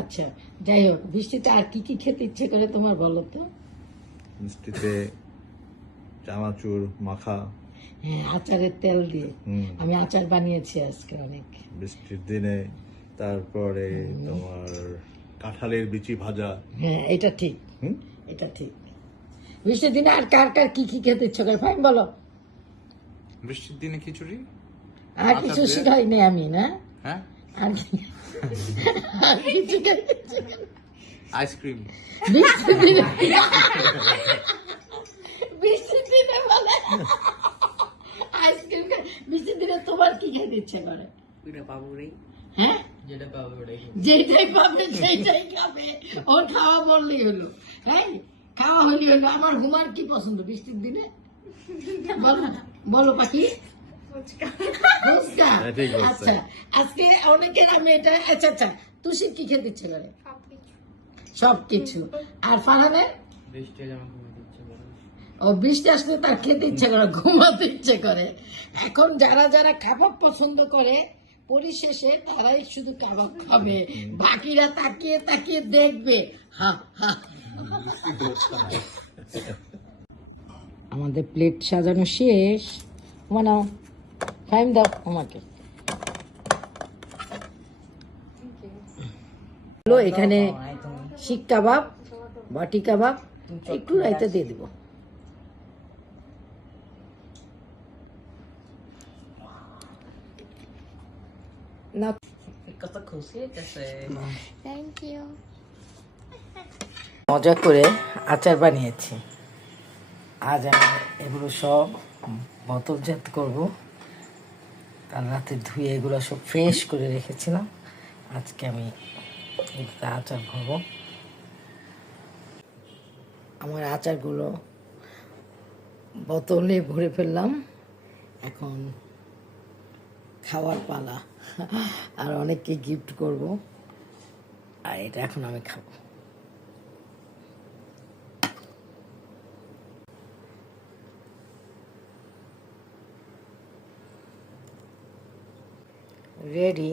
আচ্ছা, যাই হোক, বৃষ্টিতে আর কি কি খেতে ইচ্ছে করে তোমার বলো তো? মিষ্টিতে চানাচুর মাখা। হ্যাঁ, আচারের তেল দিয়ে। আমি আচার বানিয়েছি আজকে অনেক। বৃষ্টির দিনে তারপরে তোমার কাঁঠালের বিচি ভাজা। হ্যাঁ, এটা ঠিক, এটা ঠিক। বৃষ্টির দিনে আর কার কার কি কি খেতে ইচ্ছে করে ফাইন বলো। বৃষ্টির দিনে খিচুড়ি, আর কিছু শিখাইনি আমি, না? হ্যাঁ, আর আর কিছু খেতে ইচ্ছে করে? আইসক্রিম। বৃষ্টির দিনে বৃষ্টির দিনে বলে আইসক্রিম। বৃষ্টির দিনে তোমার কি খেতে ইচ্ছে করে? হ্যাঁ, যেটাই পাবে সেইটাই খাবে। ওর খাওয়া বললেই হলো। হ্যাঁ, খাওয়া হলেই হলো। আমার ঘুমার কি পছন্দ বৃষ্টির দিনে? বলো, বলো পাখি। ফুচকা। হ্যাঁ, ঠিক বলছে। আচ্ছা, আজকে অনেকের আমি এটা। আচ্ছা আচ্ছা, তুষির কি খেতে ইচ্ছে করে? সবকিছু। আর ফারহানের? ও, বৃষ্টি আসলে তার খেতে ইচ্ছে করে, ঘুমাতে ইচ্ছে করে। এখন যারা যারা কাবাব পছন্দ করে পরিশেষে তারাই শুধু কাবাব খাবে, বাকিরা তাকিয়ে তাকিয়ে দেখবে। হা হা। আমাদের প্লেট সাজানো শেষ। মানাও, টাইম দাও আমাকে। এখানে শিক কাবাব, বাটি কাবাব, একটু রাইতা দিয়ে দিব। না, থ্যাংক ইউ। মজা করে আচার বানিয়েছি। আজ আমি এগুলো সব বোতলজাত করব। কাল রাতে ধুয়ে এগুলো সব ফ্রেশ করে রেখেছিলাম। আজকে আমি এটাতে আচার ভরব। আমার আচারগুলো বোতলে ভরে ফেললাম। এখন খাওয়ার পালা। আর অনেককে গিফট করব। আর এটা এখন আমি খাবো। রেডি?